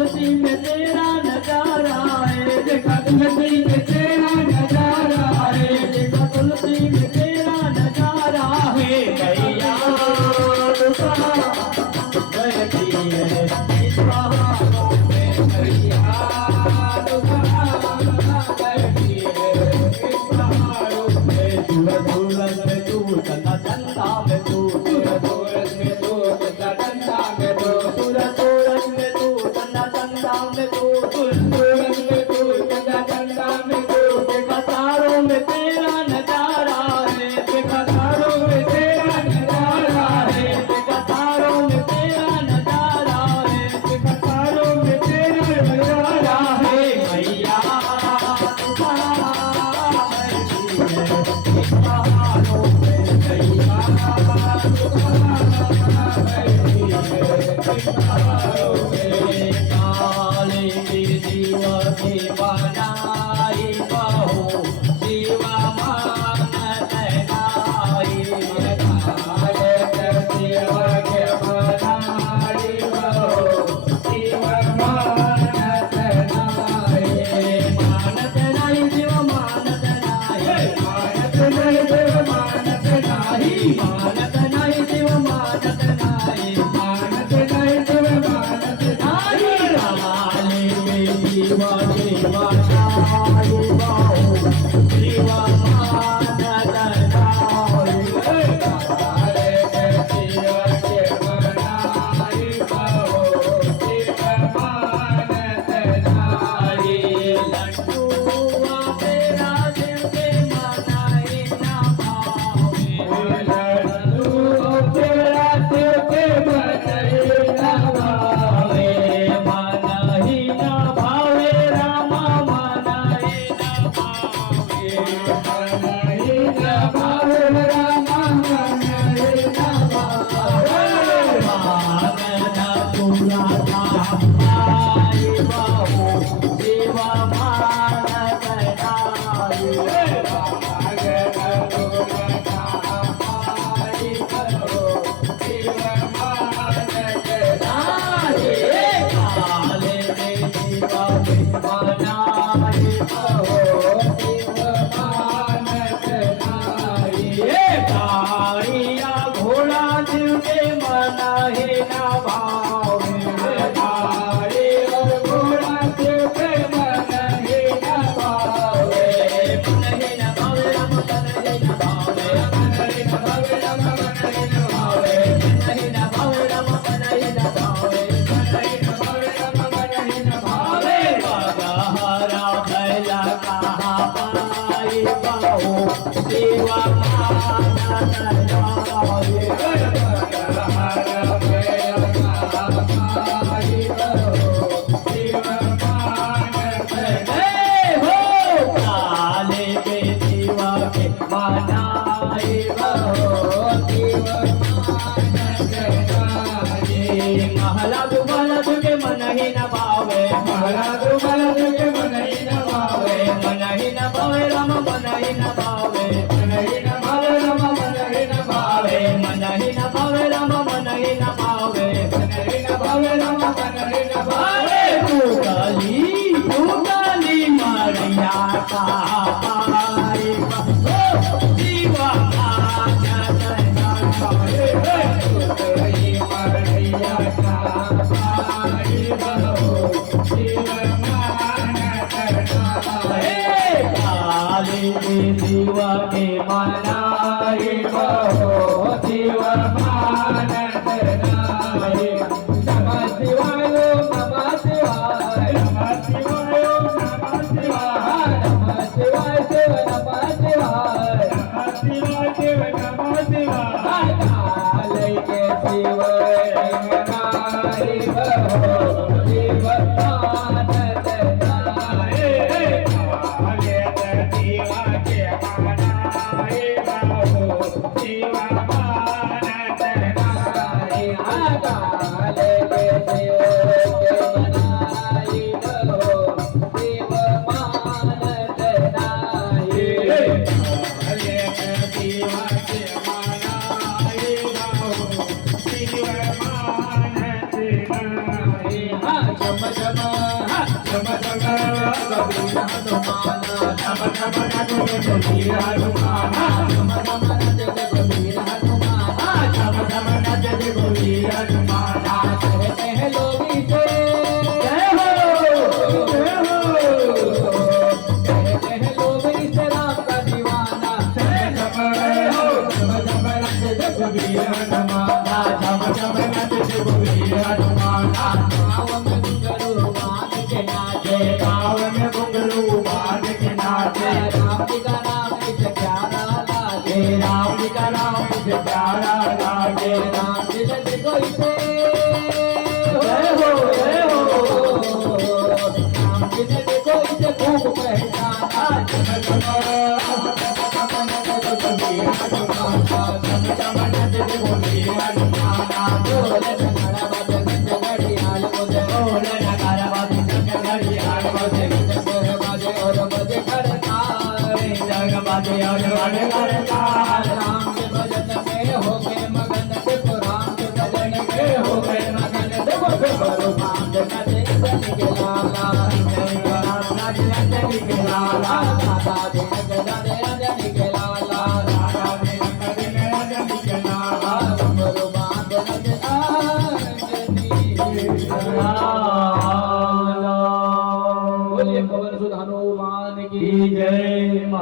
तुलसी में तेरा नजारा है, देखा तुलसी में तेरा नजारा है, देखा तुलसी में तेरा नजारा है। गैया बैठी है इस पहाड़ों में, गैया बैठी है इस पहाड़ों में। सूरज में तू चंदा चंदा में तू, सूरज में तू चंदा चंदा में तू, सूरज में तू चंदा चंदा में तू, सूरज में तू चंदा चंदा में तू। देखा तारों में तेरा नजारा है, देखा तारों में तेरा नजारा है, देखा तारों में तेरा नजारा है, देखा तारों में तेरा नजारा है। मैया इस पहाड़ों में, मैया काले की जीवा की बनाई बहू, जीवा मानत नाई। काले की जीवा के बनाई बहू, जीवा मानत नाई। मानत नाई जीवा मानत नाई, मानत नाई जीवा मानत नाई, मानत नाई जीवा मानत नाई, मानत नाई जीवा मानत नाई। रामाले जीवा जीवा नाई बहू, जीवा मानत नाई। काले जीवा के बनाई बहू, जीवा मानत नाई। लड्डूआ तेरा दिल के मनाए ना भावे, लड्डूआ तेरा दिल के मनाए ना भावे। मनाही ना भावे रामा, मनाए ना भावे, मनाही ना भावे रामा, मनाए ना भावे। मानना पूरा था आई बहू, जीवा मानत नाई। मानना पूरा था आई बहू, जीवा मानत नाई। काले जीवा के बनाई बहू, जीवा मानत नाई। गाड़िया घोड़ा दिल के मनाहे ना भावे, गाड़ी और घोड़ा दिल के मनाहे ना भावे। मनहे ना भावे राम, मनहे ना भावे, मनहे ना भावे राम, मनहे ना भावे, मनहे ना भावे राम, मनहे ना भावे, मनहे ना भावे राम, मनहे ना भावे। बगहरा भैया कहाँ पाई बहू, जीवा मानत नाई। बगहरा भैया कहाँ पाई बहू, जीवा मानत नाई। हो काले के जीवा के बनाई बहू, जीवा मानत नाई। महला दुबला दुके मनहि न भावे, महला दुबला दुके मनहि न भावे, मनहि न भावे राम, मनहि न भावे, मनहि न भावे राम, मनहि न भावे, मनहि न भावे राम, मनहि न भावे, मनहि न भावे राम, मनहि न भावे। तू काली मारिया का पाई बहू, जीवा मानत नाई। तू काली मारिया का पाई बहू, जीवा मानत नाई। काली जीवा के बनाई बहू, जीवा मानत नाई। नमः शिवाय नमः शिवाय, नमः शिवाय नमः शिवाय, नमः शिवाय शिव नमः शिवाय, नमः शिवाय शिव नमः शिवाय। काले के शिव मनाई बहू, जीवा मानत नाई। काले के जीवा के बनाई बहू, जीवा मानत नाई। काले के शिव के बनाई छम छम नाचे रघुवीर हनुमान, छम छम नाचे रघुवीर हनुमान, छम छम नाचे रघुवीर हनुमान। कहते हैं लोग इसे जय हो जय हो, कहते हैं लोग इसे राम का दीवाना। छम छम नाचे रघुवीर हनुमान, छम छम नाचे रघुवीर हनुमान। गाँव में घुंघरू बांध के नाचे, गाँव में घुंघरू बांध के नाचे। राम जी का नाम इसे प्यारा लागे, राम जी का नाम इसे प्यारा लागे। राम जी ने देखो इसे जय हो जय हो, राम जी ने देखो इसे खूब पहचाना। छम छम नाचे रघुवीर हनुमान, छम छम नाचे रघुवीर हनुमान। बोले नगाड़ा बाजे गंज घड़ियाल मुझे, बोले नगाड़ा बाजे गंज घड़ियाल मुझे। जग बाजे और बजे खड़कारे, जग बाजे और बजे खड़कारे। राम के भजन में हो गए मगन, देखो राम के भजन में हो गए मगन। देखो देखो बांध नचे चल के लाला, जय राम नाचे चल के लाला। राधा दे गदा दे रंजनी के लाला, राधा दे रंजनी के लाला। घुंघरू बांध नचे बोलिए पवन सुत हनुमान की जय।